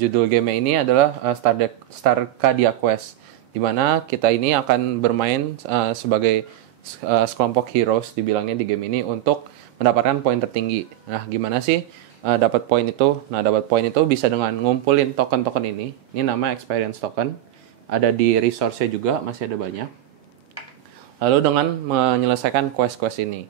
Judul game ini adalah Starcadia Quest, di mana kita ini akan bermain sebagai sekelompok heroes dibilangnya di game ini untuk mendapatkan poin tertinggi. Nah, gimana sih dapat poin itu? Nah, dapat poin itu bisa dengan ngumpulin token-token ini. Ini nama experience token. Ada di resource-nya juga, masih ada banyak. Lalu dengan menyelesaikan quest-quest ini.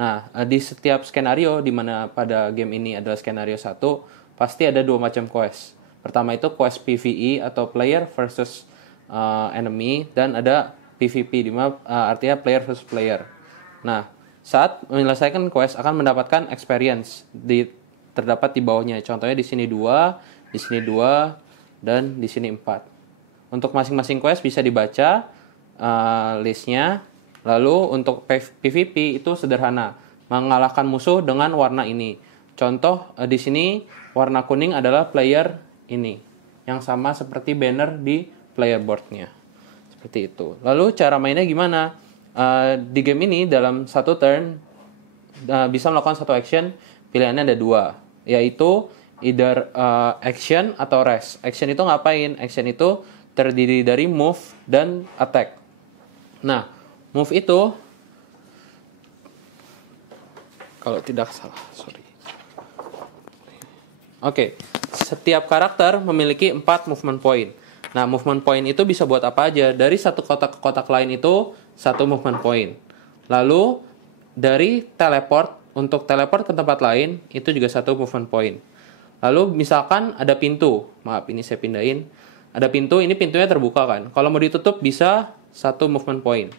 Nah, di setiap skenario, di mana pada game ini adalah skenario 1, pasti ada 2 macam quest. Pertama itu quest PvE atau player versus enemy, dan ada PvP, di mana artinya player versus player. Nah, saat menyelesaikan quest akan mendapatkan experience terdapat di bawahnya. Contohnya di sini 2, di sini 2, dan di sini 4. Untuk masing-masing quest bisa dibaca listnya. Lalu untuk PvP itu sederhana, mengalahkan musuh dengan warna ini. Contoh di sini warna kuning adalah player ini, yang sama seperti banner di player boardnya. Seperti itu. Lalu cara mainnya gimana? Di game ini dalam satu turn bisa melakukan satu action, pilihannya ada 2, yaitu either action atau rest. Action itu ngapain? Action itu terdiri dari move dan attack. Nah, move itu, kalau tidak salah, Oke, setiap karakter memiliki 4 movement point. Nah, movement point itu bisa buat apa aja? Dari satu kotak ke kotak lain itu 1 movement point. Lalu dari teleport, untuk teleport ke tempat lain itu juga 1 movement point. Lalu misalkan ada pintu, maaf ini saya pindahin. Ada pintu, ini pintunya terbuka kan. Kalau mau ditutup bisa 1 movement point.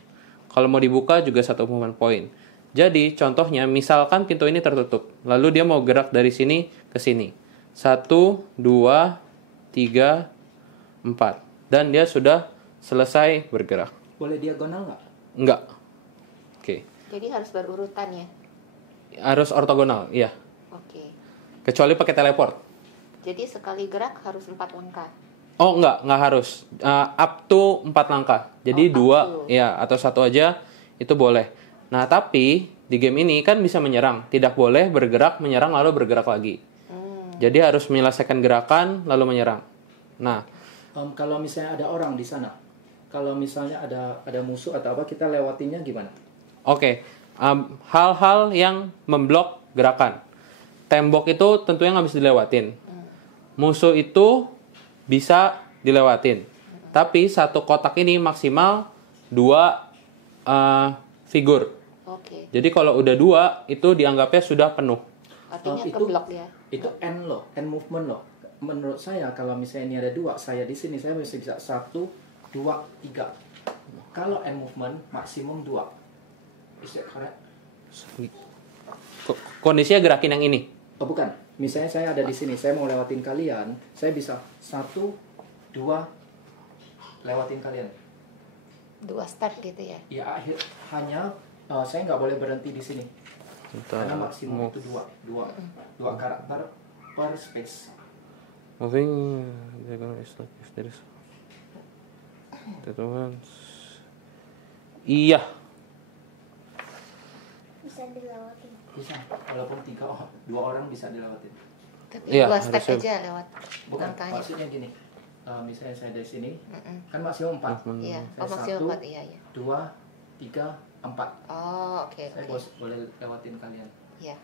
Kalau mau dibuka juga 1 movement point. Jadi contohnya misalkan pintu ini tertutup, lalu dia mau gerak dari sini ke sini. 1, 2, 3, 4. Dan dia sudah selesai bergerak. Boleh diagonal nggak? Enggak. Oke. Jadi harus berurutan ya? Harus ortogonal, iya. Oke. Kecuali pakai teleport. Jadi sekali gerak harus 4 langkah? Oh enggak harus. Up to 4 langkah. Jadi 2 ya atau 1 aja itu boleh. Nah, tapi di game ini kan bisa menyerang. Tidak boleh bergerak, menyerang lalu bergerak lagi. Jadi harus menyelesaikan gerakan lalu menyerang. Nah, kalau misalnya ada orang di sana, kalau misalnya ada musuh atau apa, kita lewatinnya gimana? Oke. Hal-hal yang memblok gerakan. Tembok itu tentunya nggak bisa dilewatin. Musuh itu bisa dilewatin. Tapi satu kotak ini maksimal 2 figur. Oke. Jadi kalau udah 2 itu dianggapnya sudah penuh. Artinya itu keblok ya? Itu end loh, end movement loh. Menurut saya kalau misalnya ini ada 2, saya di sini saya masih bisa 1, 2, 3. Kalau end movement maksimum 2. Is that correct? Kondisinya gerakin yang ini. Oh bukan, misalnya saya ada di sini, saya mau lewatin kalian, saya bisa 1, 2, lewatin kalian. 2 start gitu ya? Ya hanya saya nggak boleh berhenti di sini. Karena maksimum itu 2 karakter per space. I think they're gonna start if there is. Iya. Bisa dilewatin. Bisa, walaupun 2 orang bisa dilewatin. Tapi Iya, 2 step harusnya. aja lewat Bukan, langkahnya. maksudnya gini. Misalnya saya dari sini, kan maksimum 4. Iya, Saya maksimum 4, 1, iya. 2, 3, 4. Oh, oke. Saya boleh lewatin kalian. Iya.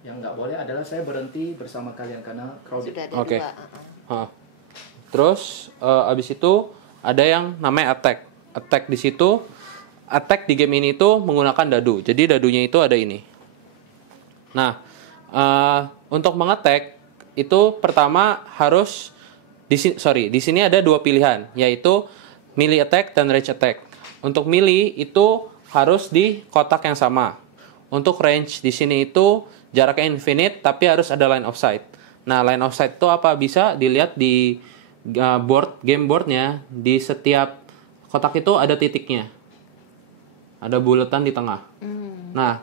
Yang nggak boleh adalah saya berhenti bersama kalian karena crowded. Sudah ada Oke. 2. Terus abis itu ada yang namanya attack. Attack di situ, attack di game ini itu menggunakan dadu. Jadi dadunya itu ada ini. Nah, untuk mengetek itu pertama harus di sini ada 2 pilihan, yaitu melee attack dan range attack. Untuk melee itu harus di kotak yang sama. Untuk range di sini itu jaraknya infinite tapi harus ada line of sight. Nah, line of sight itu apa? Bisa dilihat di game boardnya. Di setiap kotak itu ada titiknya. Ada buletan di tengah. Nah,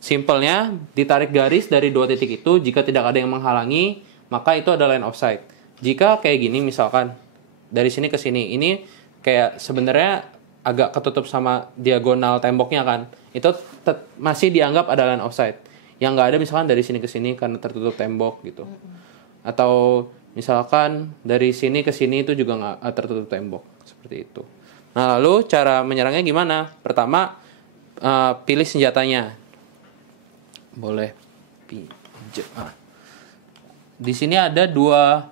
simpelnya ditarik garis dari 2 titik itu. Jika tidak ada yang menghalangi, maka itu ada line of sight. Jika kayak gini misalkan dari sini ke sini, ini kayak sebenarnya agak ketutup sama diagonal temboknya kan, itu masih dianggap ada line of sight. Yang nggak ada misalkan dari sini ke sini karena tertutup tembok gitu. Atau Misalkan dari sini ke sini itu juga nggak tertutup tembok seperti itu. Nah, lalu cara menyerangnya gimana? Pertama, pilih senjatanya. Boleh di sini ada dua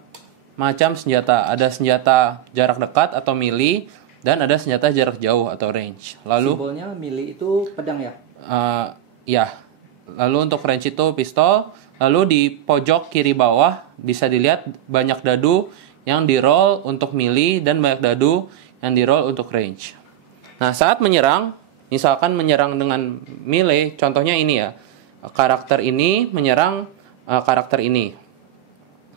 macam senjata. Ada senjata jarak dekat atau melee dan ada senjata jarak jauh atau range. Lalu simbolnya melee itu pedang ya? Ya. Lalu untuk range itu pistol. Lalu di pojok kiri bawah bisa dilihat banyak dadu yang di-roll untuk melee dan banyak dadu yang di-roll untuk range. Nah, saat menyerang, misalkan menyerang dengan melee, contohnya ini ya. Karakter ini menyerang karakter ini.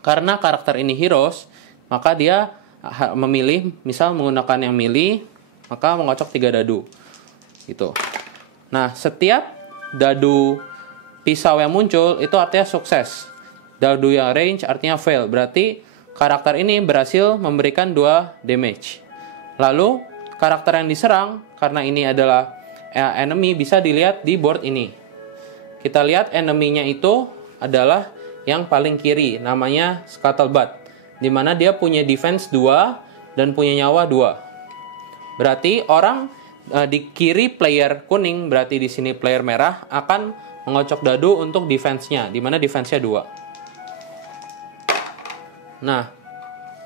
Karena karakter ini heroes, maka dia memilih misal menggunakan yang melee, maka mengocok 3 dadu. Gitu. Nah, setiap dadu pisau yang muncul itu artinya sukses. Dadu yang range artinya fail. Berarti karakter ini berhasil memberikan 2 damage. Lalu karakter yang diserang karena ini adalah enemy bisa dilihat di board ini. Kita lihat enemy-nya itu adalah yang paling kiri, namanya Scuttlebutt, di mana dia punya defense 2 dan punya nyawa 2. Berarti orang di kiri player kuning, berarti di sini player merah akan mengocok dadu untuk defense-nya, di mana defense-nya 2. Nah,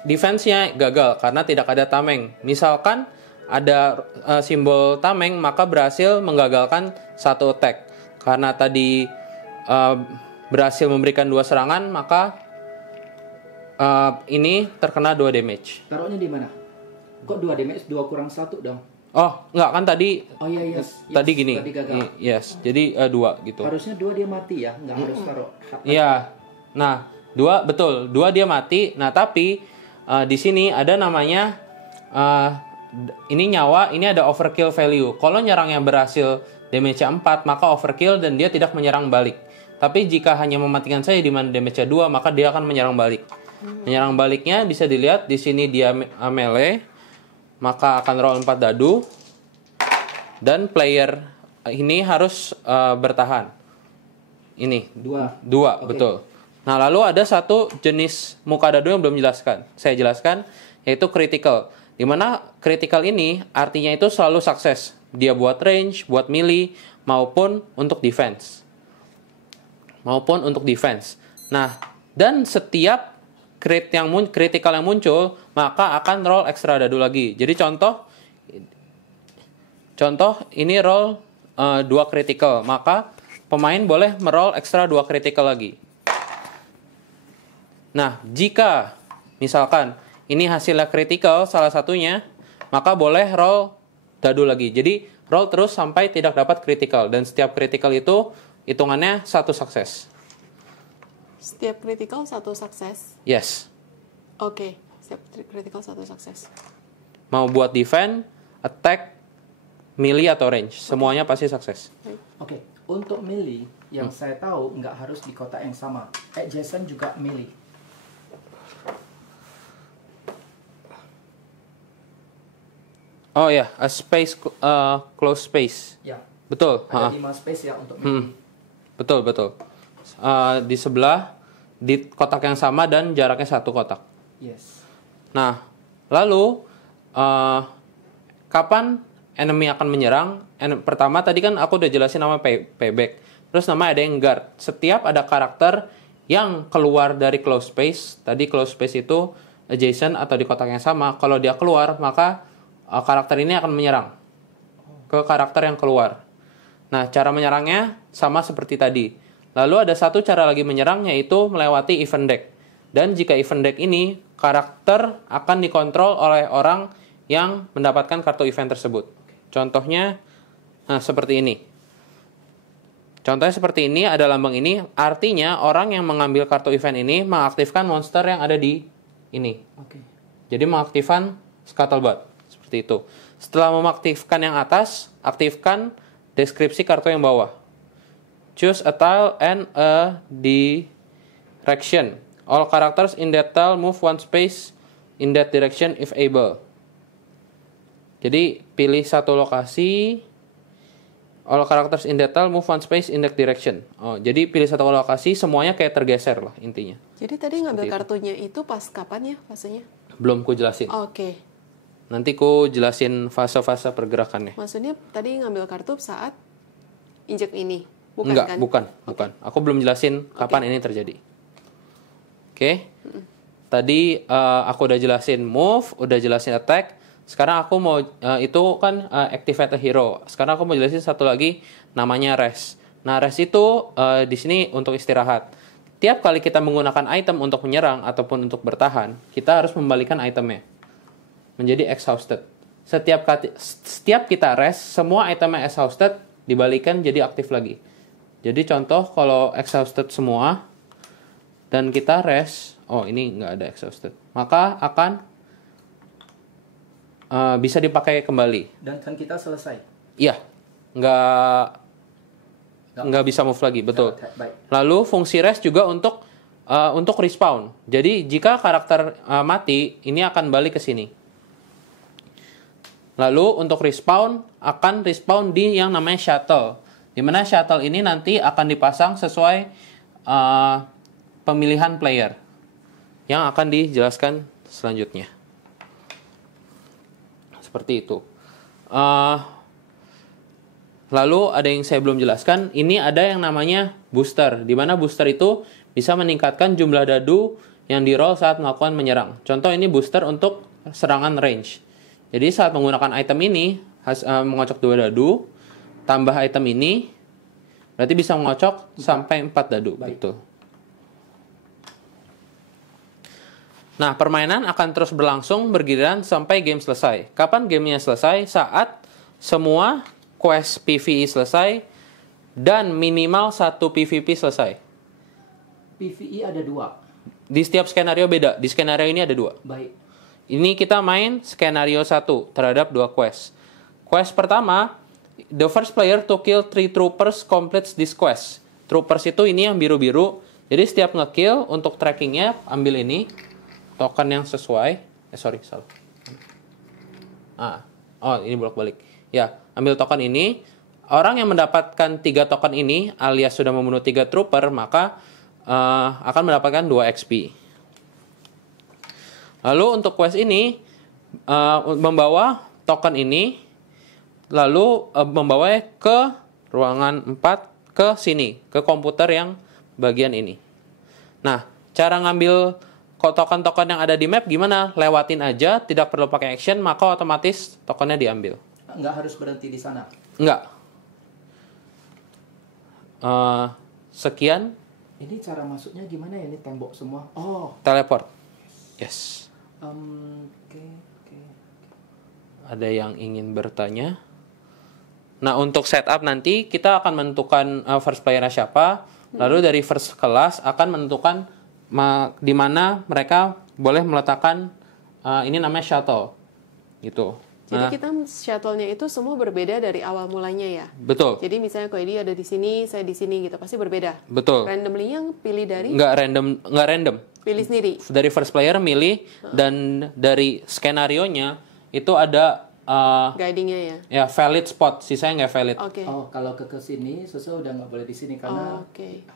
defense-nya gagal karena tidak ada tameng. Misalkan ada simbol tameng, maka berhasil menggagalkan 1 attack. Karena tadi berhasil memberikan 2 serangan, maka ini terkena 2 damage. Taruhnya di mana? Kok 2 damage? 2 kurang 1 dong? Oh, enggak kan tadi. Oh iya, yes. Tadi gini. Tadi gagal. Yes, jadi 2 gitu. Harusnya 2 dia mati ya, nggak harus taruh. Iya. Nah, 2 betul, 2 dia mati. Nah, tapi di sini ada namanya ini nyawa, ini ada overkill value. Kalau nyerang yang berhasil damage-nya 4, maka overkill dan dia tidak menyerang balik. Tapi jika hanya mematikan saja di mana damage-nya 2, maka dia akan menyerang balik. Menyerang baliknya bisa dilihat di sini dia melee, maka akan roll 4 dadu. Dan player ini harus bertahan. Ini 2, okay. Betul. Nah, lalu ada satu jenis muka dadu yang belum saya jelaskan, yaitu critical. Di mana critical ini artinya itu selalu sukses. Dia buat range, buat melee, maupun untuk defense. Nah, dan setiap critical yang muncul, maka akan roll ekstra dadu lagi. Jadi contoh ini roll 2 critical, maka pemain boleh meroll ekstra 2 critical lagi. Nah, jika misalkan ini hasilnya critical salah satunya, maka boleh roll dadu lagi. Jadi roll terus sampai tidak dapat critical, dan setiap critical itu hitungannya 1 sukses. Setiap critical 1 sukses? Yes. Oke, setiap critical 1 sukses. Mau buat defense, attack, melee atau range, semuanya pasti sukses. Oke, untuk melee yang saya tahu nggak harus di kotak yang sama. Adjacent juga melee. Oh ya, a space, close space. Ya. Betul. Ada 5 space ya untuk melee. Betul. Di sebelah, di kotak yang sama dan jaraknya 1 kotak. Yes. Nah, lalu kapan enemy akan menyerang? Pertama tadi kan aku udah jelasin nama payback. Terus namanya ada yang guard. Setiap ada karakter yang keluar dari close space, tadi close space itu adjacent atau di kotak yang sama. Kalau dia keluar, maka karakter ini akan menyerang ke karakter yang keluar. Nah, cara menyerangnya sama seperti tadi. Lalu ada satu cara lagi menyerang, yaitu melewati event deck. Dan jika event deck ini, karakter akan dikontrol oleh orang yang mendapatkan kartu event tersebut. Contohnya, seperti ini. Contohnya seperti ini, ada lambang ini. Artinya, orang yang mengambil kartu event ini mengaktifkan monster yang ada di ini. Oke. Jadi mengaktifkan Scuttlebutt. Seperti itu. Setelah mengaktifkan yang atas, aktifkan deskripsi kartu yang bawah. Choose a tile and a direction. All characters in that tile move 1 space in that direction if able. Jadi pilih satu lokasi. All characters in that tile move one space in that direction. Oh, jadi pilih satu lokasi, semuanya kayak tergeser lah intinya. Jadi tadi ngambil itu. kartunya itu pas kapan ya fasenya? Belum ku jelasin. Oke. Nanti ku jelasin fase-fase pergerakannya. Maksudnya tadi ngambil kartu saat injek ini. Bukan Enggak, kan? bukan. Aku belum jelasin kapan ini terjadi. Oke. Tadi aku udah jelasin move, udah jelasin attack. Sekarang aku mau itu kan activate a hero. Sekarang aku mau jelasin satu lagi namanya rest. Nah, rest itu di sini untuk istirahat. Tiap kali kita menggunakan item untuk menyerang ataupun untuk bertahan, kita harus membalikan itemnya menjadi exhausted. Setiap kita rest, semua itemnya exhausted dibalikan jadi aktif lagi. Jadi contoh kalau exhausted semua dan kita rest, oh ini nggak ada exhausted, maka akan bisa dipakai kembali. Dan kan kita selesai. Iya, nggak bisa move lagi, betul. Baik. Lalu fungsi rest juga untuk respawn. Jadi jika karakter mati, ini akan balik ke sini. Lalu untuk respawn akan respawn di yang namanya shuttle. Dimana shuttle ini nanti akan dipasang sesuai pemilihan player yang akan dijelaskan selanjutnya. Seperti itu. Lalu ada yang saya belum jelaskan. Ini ada yang namanya booster. Di mana booster itu bisa meningkatkan jumlah dadu yang di-roll saat melakukan menyerang. Contoh ini booster untuk serangan range. Jadi saat menggunakan item ini, mengocok 2 dadu, tambah item ini, berarti bisa mengocok sampai 4 dadu. Betul. Nah, permainan akan terus berlangsung bergiliran sampai game selesai. Kapan gamenya selesai? Saat semua quest PvE selesai dan minimal 1 PvP selesai. PvE ada 2. Di setiap skenario beda. Di skenario ini ada 2. Baik. Ini kita main skenario 1 terhadap 2 quest. Quest pertama, the first player to kill 3 troopers completes this quest. Troopers itu ini yang biru-biru. Jadi setiap nge-kill untuk trackingnya ambil ini. Token yang sesuai. Salah. Ini bolak-balik. Ya, ambil token ini. Orang yang mendapatkan 3 token ini alias sudah membunuh 3 trooper, maka akan mendapatkan 2 XP. Lalu untuk quest ini membawa token ini lalu membawa ke ruangan 4 ke sini, ke komputer yang bagian ini. Nah, cara ngambil token-token yang ada di map gimana? Lewatin aja, tidak perlu pakai action, maka otomatis tokennya diambil. Nggak harus berhenti di sana. Enggak. Sekian. Ini cara masuknya gimana ya? Ini tembok semua. Oh. Teleport. Yes. Oke. Ada yang ingin bertanya? Nah, untuk setup nanti kita akan menentukan first player siapa. Lalu dari first class akan menentukan di mana mereka boleh meletakkan ini namanya shuttle gitu. Jadi kita shuttle-nya itu semua berbeda dari awal mulanya ya. Betul. Jadi misalnya kalau dia ada di sini, saya di sini gitu, pasti berbeda. Betul. Randomly yang pilih dari Nggak random. pilih sendiri. Dari first player milih dan dari skenario-nya itu ada Guiding-nya ya. ya valid spot, sisanya nggak valid. Oke. Oh, kalau ke sini sesuai udah nggak boleh di sini karena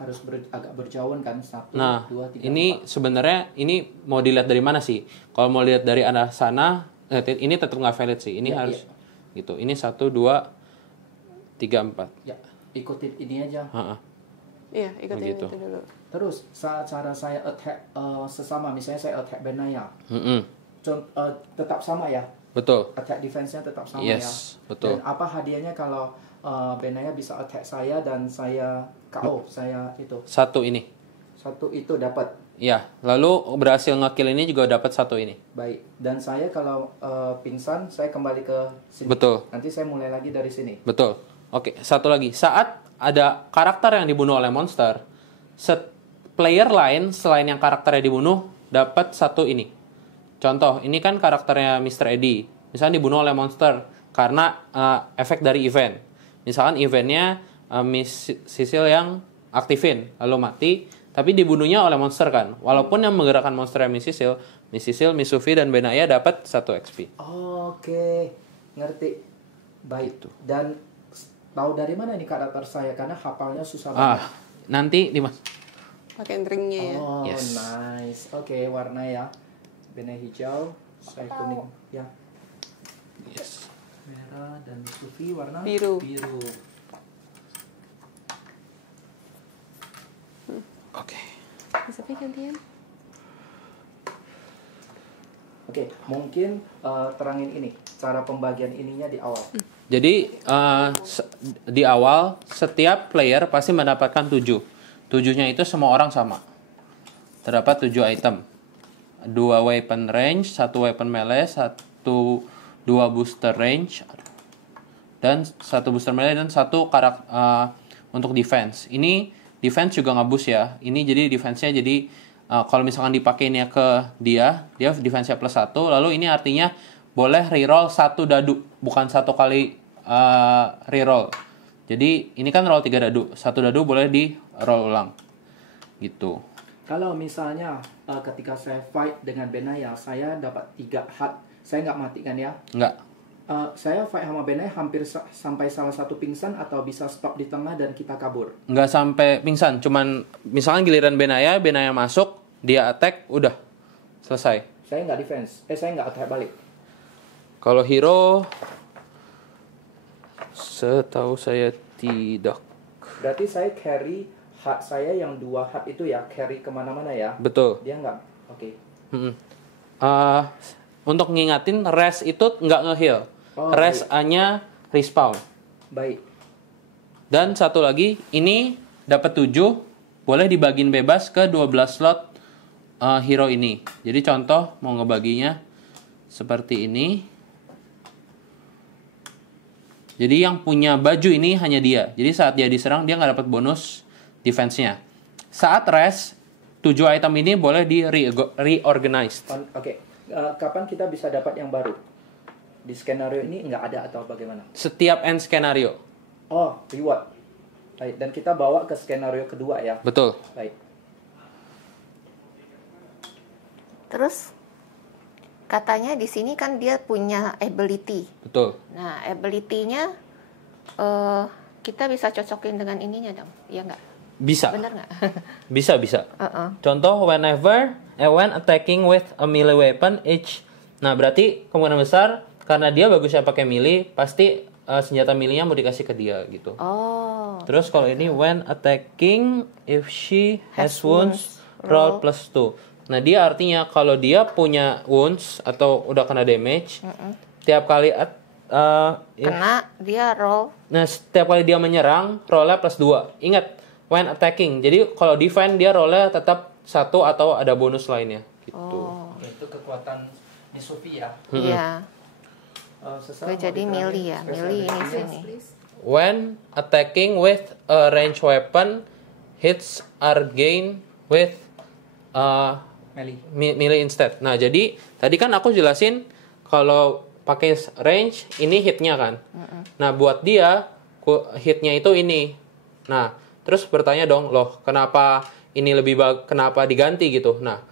harus agak berjauhan kan 1, 2, 3, 4. Ini sebenarnya ini mau dilihat dari mana sih? Kalau mau lihat dari arah sana, ini tetap nggak valid sih. Ini harus gitu. Ini 1, 2, 3, 4. Ya, ikutin ini aja. Iya, ikutin Begitu. itu dulu. Terus cara saya attack sesama, misalnya saya attack Benaya, tetap sama ya. Betul. Attack defense-nya tetap sama Yes, ya. betul. Dan apa hadiahnya kalau Benaya bisa attack saya dan saya KO, saya itu. 1 ini. 1 itu dapat. Ya, lalu berhasil nge-kill ini juga dapat 1 ini. Baik. Dan saya kalau pingsan, saya kembali ke sini. Betul. Nanti saya mulai lagi dari sini. Betul. Oke, satu lagi. Saat ada karakter yang dibunuh oleh monster, player lain selain yang karakternya dibunuh dapat 1 ini. Contoh, ini kan karakternya Mr. Eddie. Misalnya dibunuh oleh monster karena efek dari event. Misalkan eventnya Miss Cecil yang aktifin, lalu mati, tapi dibunuhnya oleh monster kan. Walaupun yang menggerakkan monsternya Miss Cecil, Miss Sufi, dan Benaya dapat 1 XP. Oke, ngerti. Baik. Gitu. Dan Tahu dari mana ini karakter saya? Karena hafalnya susah Ah, banget. nanti Dimas. Pakai ringnya ya. Oh, Yes. nice. Oke, warna ya. Benang hijau, saya kuning. Ya, Yes. merah dan Sufi warna Biru. biru. Oke. Bisa gantian. Oke, mungkin terangin ini cara pembagian ininya di awal. Jadi di awal setiap player pasti mendapatkan 7. 7-nya itu semua orang sama. Terdapat 7 item. 2 weapon range, 1 weapon melee, 2 booster range, dan 1 booster melee dan 1 untuk defense. Ini defense juga nge-boost ya. Ini jadi defense-nya jadi kalau misalkan dipakainya ke dia defense-nya +1, lalu ini artinya boleh reroll 1 dadu, bukan 1 kali reroll. Jadi ini kan roll 3 dadu, 1 dadu boleh di roll ulang. Gitu. Kalau misalnya ketika saya fight dengan Benaya, saya dapat 3 heart, saya nggak mati kan ya? Enggak. Saya fight sama Benaya hampir sampai salah satu pingsan atau bisa stop di tengah dan kita kabur. Nggak sampai pingsan, cuman misalkan giliran Benaya masuk, dia attack, udah selesai. Saya nggak defense, saya nggak attack balik. Kalau hero, setahu saya tidak. Berarti saya carry heart saya yang 2 heart itu ya, carry kemana-mana ya? Betul. Dia nggak, oke. Untuk ngingatin, rest itu nggak nge-heal. Oh, Rest hanya respawn. Baik. Dan satu lagi, ini dapat 7, boleh dibagiin bebas ke 12 slot hero ini. Jadi contoh mau ngebaginya seperti ini. Jadi yang punya baju ini hanya dia. Jadi saat dia diserang dia nggak dapat bonus defense-nya. Saat rest, 7 item ini boleh di reorganized. Oke. Kapan kita bisa dapat yang baru? Di skenario ini nggak ada atau bagaimana? Setiap end skenario. Oh, reward. Baik. Dan kita bawa ke skenario kedua ya. Betul. Baik. Terus katanya di sini kan dia punya ability. Betul. Nah, ability-nya kita bisa cocokin dengan ininya dong. Iya nggak? Bisa. Bener nggak? Bisa. Contoh when attacking with a melee weapon each. Nah, berarti kemungkinan besar karena dia bagusnya pakai melee, pasti senjata melee-nya mau dikasih ke dia gitu. Oh. Terus kalau ini when attacking if she has wounds roll +2. Nah, dia artinya kalau dia punya wounds atau udah kena damage, tiap kali Kena dia roll. nah, setiap kali dia menyerang, roll-nya +2. Ingat, when attacking. Jadi kalau defend dia roll-nya tetap 1 atau ada bonus lainnya gitu. Oh. Oke, itu kekuatan Misufi ya. Iya. Seseorang Jadi mau melee ya, dikasih melee ini spesial sini. When attacking with a range weapon, hits are gained with melee. melee instead. Nah, jadi tadi kan aku jelasin kalau pakai range ini hitnya kan. Nah, buat dia hitnya itu ini. Nah, terus bertanya dong, loh kenapa ini kenapa diganti gitu? Nah,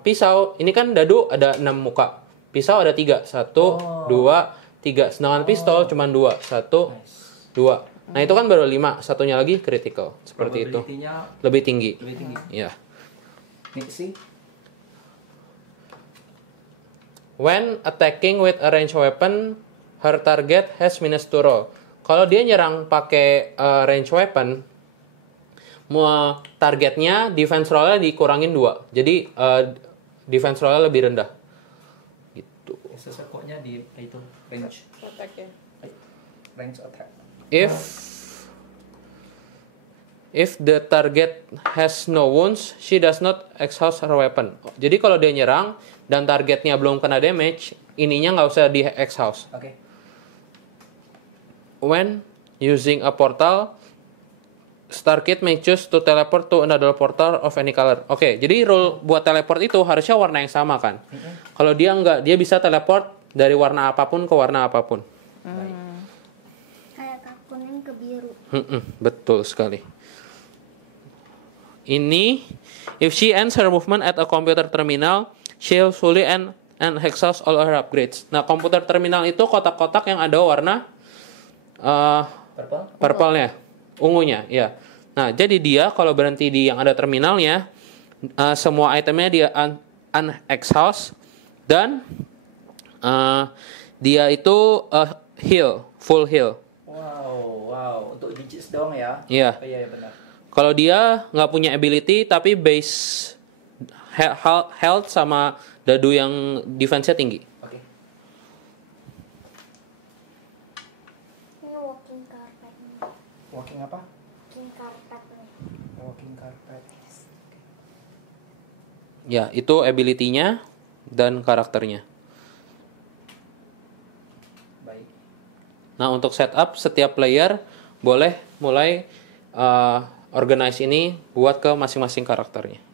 pisau ini kan dadu ada 6 muka. Pisau ada 3. 1, 2, 3. Sedangkan pistol cuma 2. 1, 2. Nah, itu kan baru 5. Satunya lagi critical. Seperti itu. Probability-nya Lebih tinggi. lebih tinggi. Iya. Mixi. When attacking with a range weapon, her target has -2 roll. Kalau dia nyerang pakai range weapon, targetnya defense roll-nya dikurangin 2. Jadi defense roll-nya lebih rendah. Gitu. Sesekoknya di itu range. Attack ya. Range attack. If the target has no wounds, she does not exhaust her weapon. Jadi kalau dia nyerang dan targetnya belum kena damage, ininya nggak usah di exhaust. Oke. When using a portal, Star Kid may choose to teleport to another portal of any color. Oke, jadi rule buat teleport itu harusnya warna yang sama kan? Kalau dia nggak, dia bisa teleport dari warna apapun ke warna apapun. Kayak kuning ke biru. Betul sekali. Ini, if she ends her movement at a computer terminal, she'll fully and exhaust all her upgrades. Nah, komputer terminal itu kotak-kotak yang ada warna Purple. Purple-nya, ungunya, ya. Nah, jadi dia kalau berhenti di yang ada terminalnya, semua itemnya dia unexhaust dan dia itu heal, full heal. Wow. Untuk digits doang ya? Iya. Oh, iya benar. Kalau dia nggak punya ability tapi base health sama dadu yang defense-nya tinggi. Oke. Ini walking carpet nih. Walking apa? Walking carpet nih. Walking carpet. Ya, itu ability-nya dan karakternya. Baik. Nah, untuk setup setiap player boleh mulai organize ini buat ke masing-masing karakternya.